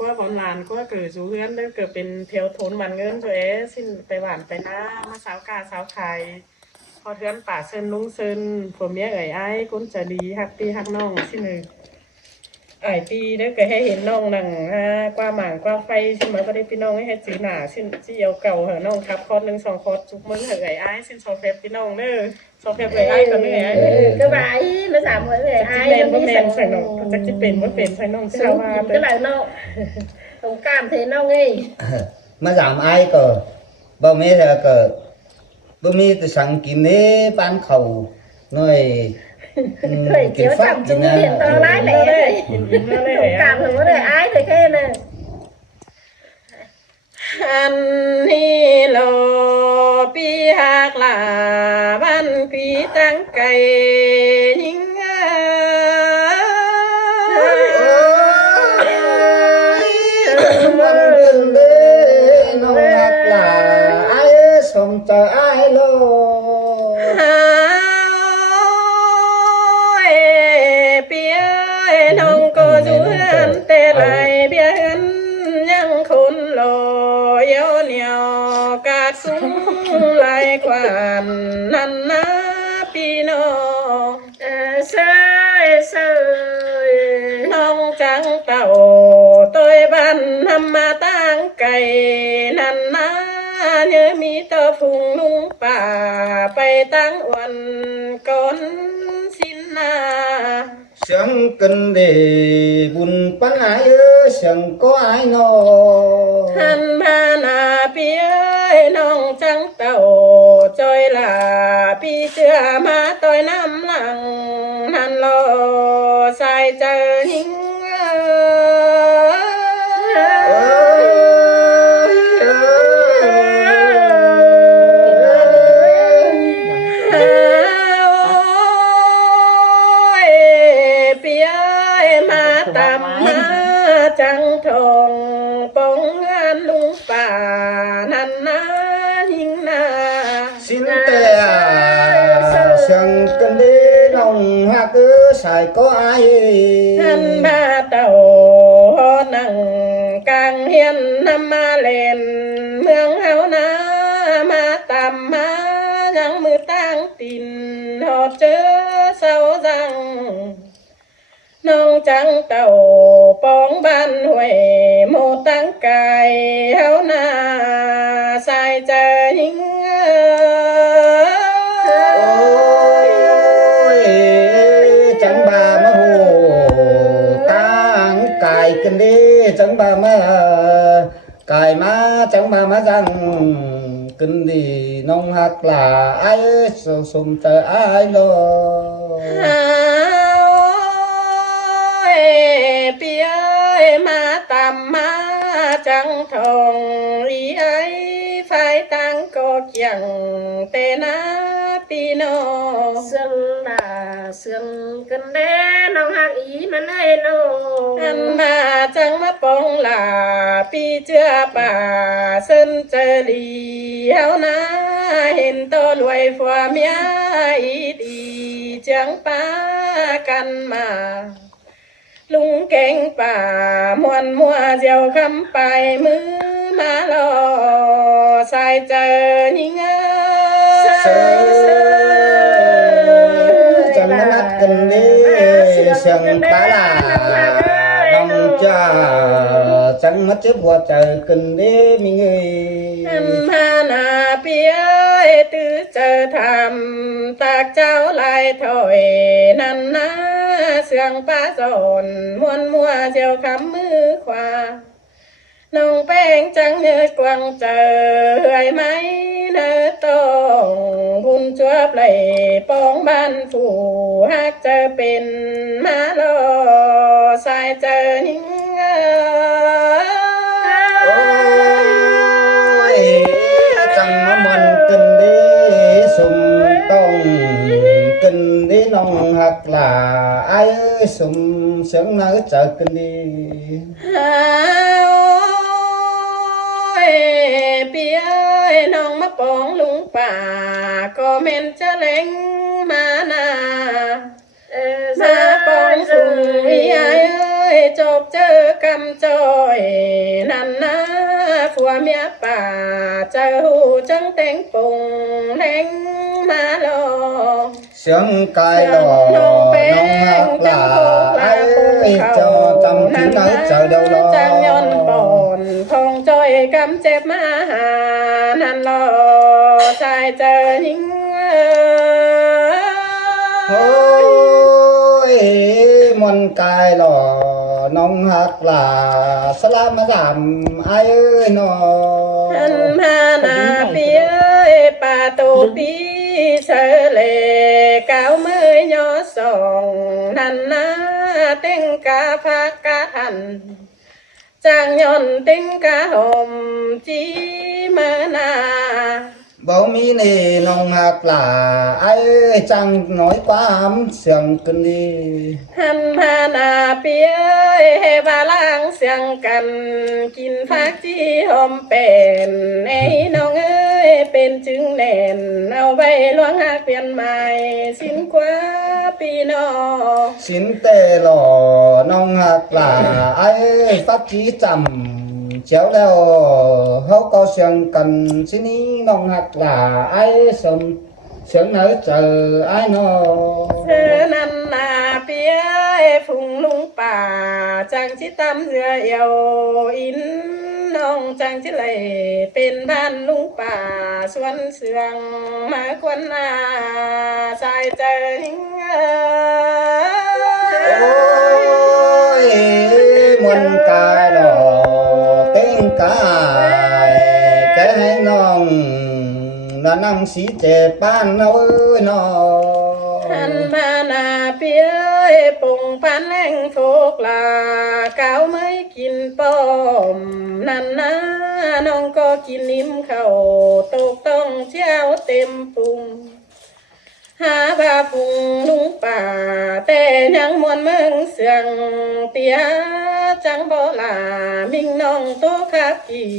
ก็บอลลานก็เกิดสู่เฮือนได้เกิดเป็นเทียวโทนหวานเงินตัวเอสิ้นไปหวานไปหน้ามาสาวกาสาวไทยพอเฮือนป่าเซินลุงเซินผมเมียเอ๋ยไอ้กุ้นจะดีฮักปีฮักน้องสิ้นหนึ่งไอ้ปีได้เกิดให้เห็นน้องหนังกว่าหมางกว่าไฟสิ้นมาก็ได้พี่น้องให้จีหนาสิ้นจีเอวเก่าเหรอน้องครับคอร์ด1-2คอร์ดจุกมึงเอ๋ยไอ้สิ้นโซเฟปพี่น้องเด้อโซเฟปเอ๋ยไอ้ก็เหนื่อยcái bài nó giảm rồi về จะ ai เป็น nó บ่ biết แมน rằng ใส่น้องจะคิดเป็นบ่เป็นใส่น้องเชื่อว่า cái bài nó không cảm thấy nó nghe มาถามไอ้ก็บ่แม่นก็บ่มีแต่สั่งกินนี่บ้านเขาหน่อย thầy chiếu chậm chúng hiện to lái lẻ này không cảm thấy vấn đề ai thì cái này อันนี้โลปีหักลาบ้านปีตั้งไก่ยิงมันขึ้นเด้น้องนักลาไอ้สมใจไอ้โล หาเปียน้องก็อยู่เฮือนแต่ไรเบียเฮือนยังคนโลเยาเหนียวกาดสูงไหลกว่านั่นนะพี่น้อง sơi sơi น้องจังเต่าตัวบ้านทำมาตั้งไก่นั่นนะเนื้อมีตัวพุงลุงป่าไปตั้งวันก่อนสิ้นนา Sương kinh đi buồn bắn ai sương có ai nó หันมาหน้าพี่เอ้ยน้องจังเต่าจอยลาพี่เชื่อมาต่อยน้ำหลังหันรอใส่เจอหิง จังทองปองงานลุงป่านันนาหิงนา Xin tè sương kinh đi nông hát xài có ai หันมาเต่านั่งกลางเฮียนนำมาเล่นเมืองเฮานามาตามมายังมือตั้งตินหอดเจอเศร้าจังน้องจังเต่าปองบ้านห้วยโมตั้งกายเฮานาใส่ใจหิง Ôi chẳng bà mà hồ tang cài kinh đi chẳng bà mà cài má chẳng bà má rằng kinh đi nông hát là ai sum chờ ai lo ปีเอ้ยมาตามมาจังทองอีไอ้ไฟตั้งก็เกี่ยงเตนาปีโน sương là sương cần đen nó hát ý mà này nó อันมาจังมาปองลาปีเจือป่าเส้นเจรีเฮานาเห็นตัวรวยฝัวเมียอีดีจังป้ากันมาลุงเก่งป่ามวนมัวเจียวคำไปมือมาลอใส่เจอยิงchẳng nó hát kinh đi sương tá là nông cha chẳng mất chết bùa trời kinh đi mi người หันมาหน้าพี่เอ้ยตื้อเจอทำตากเจ้าลายถอยนั่นนะเสียงป้าสนมวนมัวเจียวคำมือขวาน้องแป้งจังเนื้อกวางเจอเหื่อยไหมเนื้อตองบุญชัวไหลปองบ้านผู้หากเจอเป็นมาลอสายเจอหิง Ôi chẳng nó mần kinh đi sum tông kinh đi nông hạt là ai sum sướng nỡ chờ kinh đi ปีเอ้ยน้องมาปองลุงป่าก็เม่นจะเล็งมานา มาปองสุงอีไอ้เอ้ย จบเจอกำจอยนั่นนะผัวเมียป่าเจอหูจังเต็งปุงแหงมาลอ sướng cài lò nông hạt là ai cho tâm tí nở trời đâu lo จังยอนปอนทองจอยกำเจ็บมาหานั่นลอชายเจอหิง ôi môn cài lò nông hạt là salam giảm ai ơi nó หันมาหน้าเปียป่าตูปีเสเลเก้ามือย่อสองนั่นนะเต็งกาพักกาหันจางย่อนเต็งกาหอมจีเมื่อนา bố mi nè nông hạt là ai ơi chẳng nói quá ấm sướng cơn đi หันมาหน้าเปียเฮบาลางเสียงกันกินพักจีหอมเป็นไอ้น้องเอ้ยเป็นจึงแน่นเอาไว้ลวงหักเปลี่ยนใหม่สิ้นกว่าปีนอ xin tê lò nông hạt là ai ơi phát chí chậm chéo leo hấu cao sướng cần xin ý nông hạt là ai sớm sướng nở chờ ai nó เธอนั้นนาเปียฟุงลุงป่าจังชิตำเรือเอวอินน้องจังชิเลยเป็นบ้านลุงป่าสวนเสืองมาควันนาชายเจอหิง ôi muôn cài lò tên cài cái hay nong là năng sĩ trẻ ban ơi nó หันมาหน้าเปียปงพันแห่งโฟกลาเก้าไม่กินป้อมนั่นนะน้องก็กินนิ่มเข้าตกต้องเช้าเต็มปุง หาบาพุงลุงป่าแต่ยังมวนเมืองเสียงเตียจังบ่ลามิ่งน้องโตคักกี่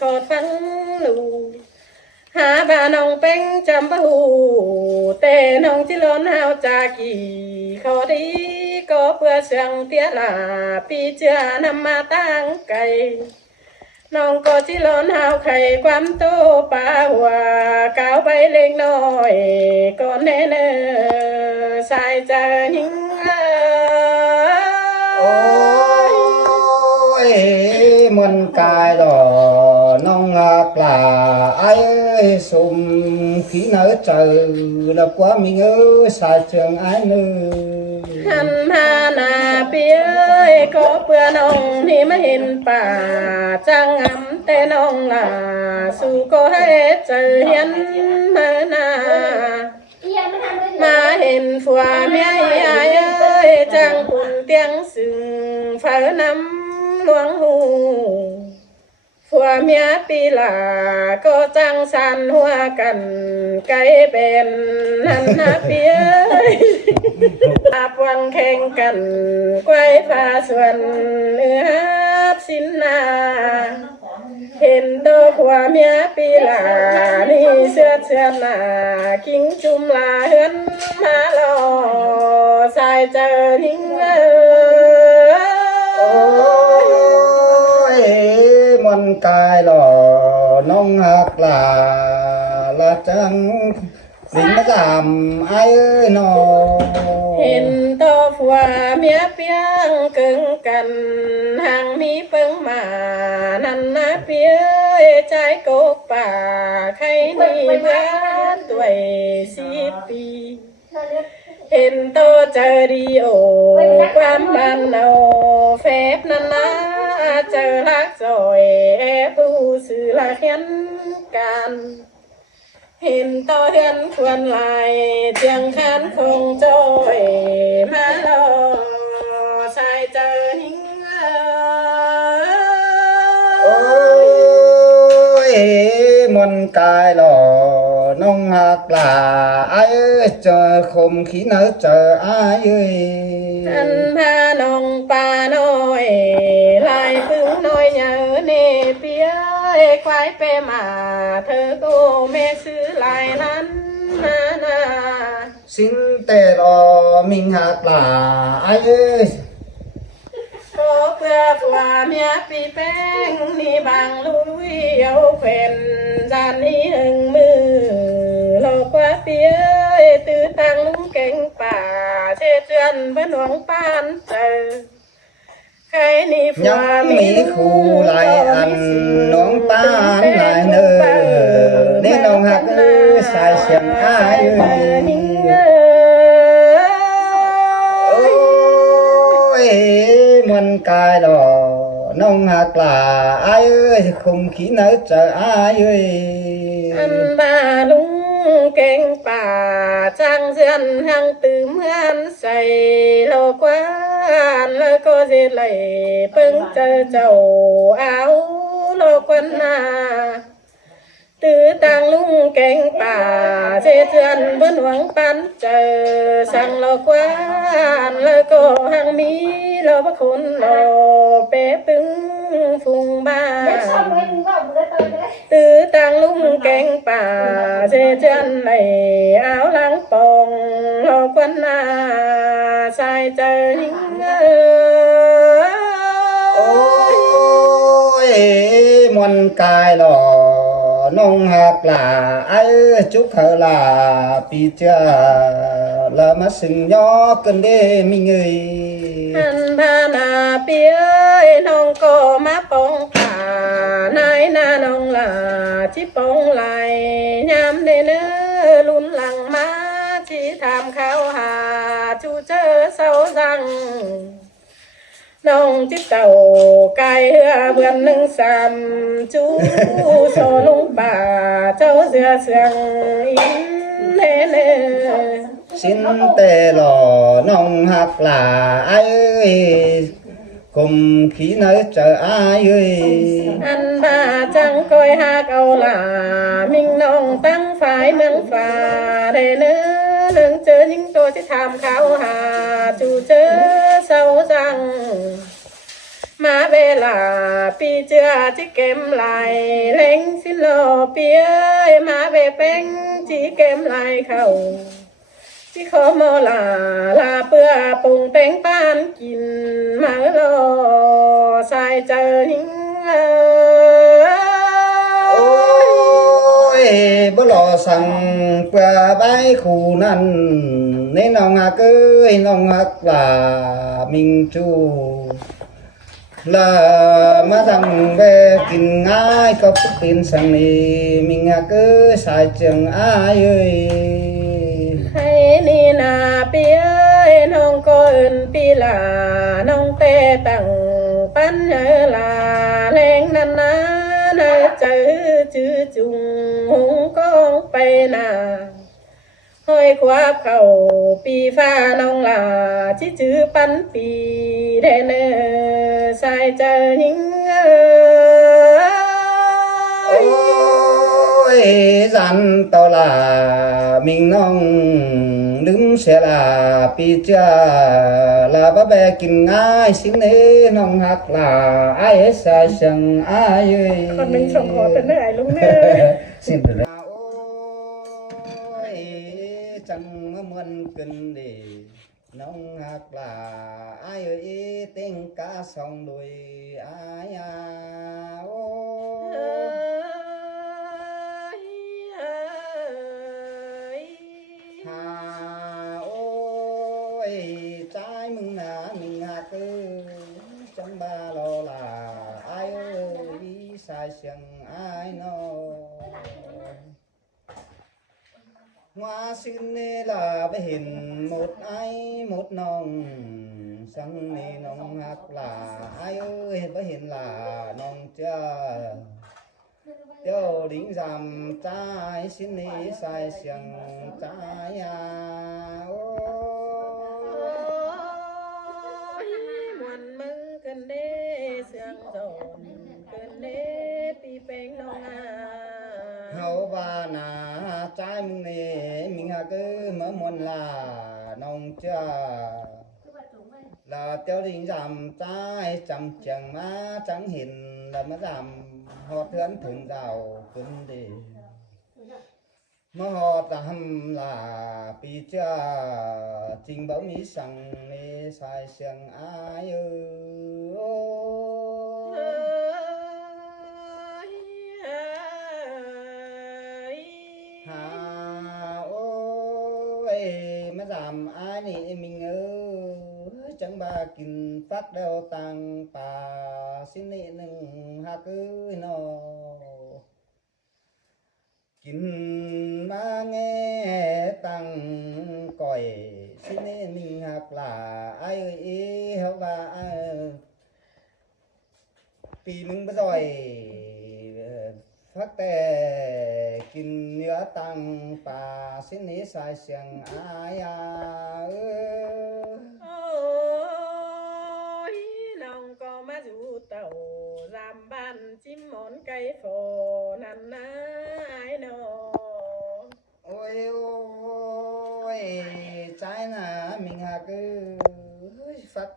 ขอดฟังลูหาบาน้องเป็งจำบ่หูแต่น้องจิล้นหาวจากกี่ขอดีก็เพื่อเสียงเตียลาปีเจือนำมาตั้งไกล น้องก็จิล้นหาวไข่ความโตป่าหัวก้าวไปเล็กน้อยก่อนแน่เนอสายเจอหิง ôi muôn cài lò nông hạt là ai ơi sum khí nở trời là quá mình ơi xa trường ai nữa หันมาหน้าเปียก็เพื่อน้องที่มาเห็นป่าจังงำแต่น้องล่ะสู่ก็ให้เจอเห็นเมื่อนา มาเห็นฝัวเมียยายเอ้ยจังปุ่นเตียงสึงเฝ้าน้ำหลวงหูฝัวเมียปีหลาก็จังสันหัวกันไกลเป็นนันนาเปียอาปวังแข่งกันไกวฟ้าส่วนเนื้อสินนา เห็นตัวผัวเมียปีหลานี่เสื้อหนากิ้งจุ่มลาเฮือนมาลอสายเจอทิ้งôi muôn cài lò nông hạt là chẳng dính nó giảm ai ơi nó เห็นตัวผัวเมียเปียงกึ่งกันห่างมีเปิงมานั่นนะเปียใจกกป่าใครนี่เมื่อตัว10 ปี เห็นโตเจอดีโอความบันเอาเฟบนั้นนะเจอรักจอยผู้สื่อละเห็นกัน เห็นโตเห็นควรลายเจียงคันคงจอยมาลอชายเจอหิง ôi muôn cài lò nông hạt là ai ơi chờ không khí nở chờ ai ơi อันพาน้องป่าน้อยลายปึ้งน้อยเยอะเนเปียควายเปมาเธอก็แม่ซื้อลายนั้นนา xin tê lò mình hạt là ai ơi ก็ เพื่อผัวเมียปีแป้งนี่บางลุยเอาแขวนจานนี้หนึ่งมือโลกว่าเปียตื้อตังลุงเก่งป่าเชเจือนเพื่อนหวงปานเจอใครนี่ผัว ยังมีคู่หลายอันน้องปานหลายเนอนี่น้องหักสายเสียงอ้ายโอ้ยมันกายหล่อน้องหักหลาอ้ายเอ้ยคงขี้เนื้อเจออ้ายเอ้ย อันบาลุงเก่งป่าจ้างเสือนหังตื่มเฮือนใส่โลกวานแล้วก็เสียไหลเพิ่งเจอเจ้าเอาโลกวันนาตื้อต่างลุงเก่งป่าเสียเทือนบนหวังปันเจอสั่งโลกวานแล้วก็หังมีโลกคนโลเป๊ะปึงฟุงบ้า từ tang lung canhป่าdê chân này áo lắng bồng lo quân à sai trời những ôi mòn cài lò nông hạt là ai chúc thở là pi cha là mắt sừng nhỏ cần đê mình ơi anh ba na bia nông có má bông cả nay na nông là chỉ bông lại nhám đê nữa luôn lằng má chỉ tham khao hà chú chớ sâu răng nông chiếc tàu cài vườn nâng xàm chú so lung bà cháu dừa sương in nè nè xin tê lò nông hạt là ai ơi cùng khí nơi chờ ai ơi anh ba chẳng coi ha câu là mình nông tăng phải mương phà để nữa lưng chớ những tôi sẽ tham khảo hà chú chớ sâu răng mà về là pi chưa chỉ kém lại lên xin lò pia mà về bánh chỉ kém lại khẩu chỉ khó mơ là bữa bùng bánh ban kín mà lo sai chờ những ôi bữa lò sang qua bãi khu năn nên lòng ngạc ơi lòng ngạc là mình chu là má rằng về kinh ai có phúc tin sang này mình ngạc ơi sai trường ai ơi hay ni na pia nong có ơn pi là nong tê tặng pan nhớ là lên nan na nơi chữ chữ chung hùng con bay na hơi khóa khẩu pi pha nong là chỉ chữ pan pi để nè sai chờ những ôi dàn tao là mình nong đứng sẽ là pi cha là ba bè kinh ai xin nê nong hạt là ai sai sang ai ơi con mình sống khó tên này luôn nè xin được ôi chẳng muốn cần để nong hạt là ai ơi tên cá sông đuôi ai à hà ôi trái mừng là mình hạt ơi chẳng ba lo là ai ơi sai sừng ai nó hoa xin là với hình một ai một nòng sang nè nòng hạt là ai ơi với hình là nòng cha tiêu đính giảm trái xin đi sai sừng trái à ôi muôn mừng cần đê sương dồn cần đê pi bánh long à hậu ba na trái mừng nè mình hà cứ mở muôn là nòng cha là tiêu đính giảm trái chẳng chẳng má chẳng hình là má giảm họ thướn thường giàu cứng đi mà họ làm là bị cha trình báo nghĩ rằng nè sai sang ai ơi hà ơi mà làm ai nè mình ơi chẳng ba kinh phát đeo tăng bà xin nè nâng hà cứ nó kinh mà nghe tăng còi xin nè mình học là ai ơi học và vì mình bây giờ phát tệ kinh nhớ tăng bà xin nè sai sang ai ôi lòng có má dù tàu làm bàn chim món cây phổ nằm ná ai nọ ôi ôi trái là mình học cứ phát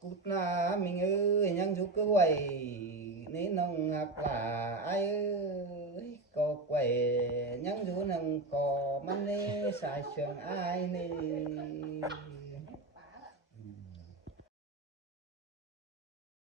cút na mình ơi nhang chú cứ quậy nên nông học là ai ơi có quậy nhang chú nông có mắt nê sai trường ai nê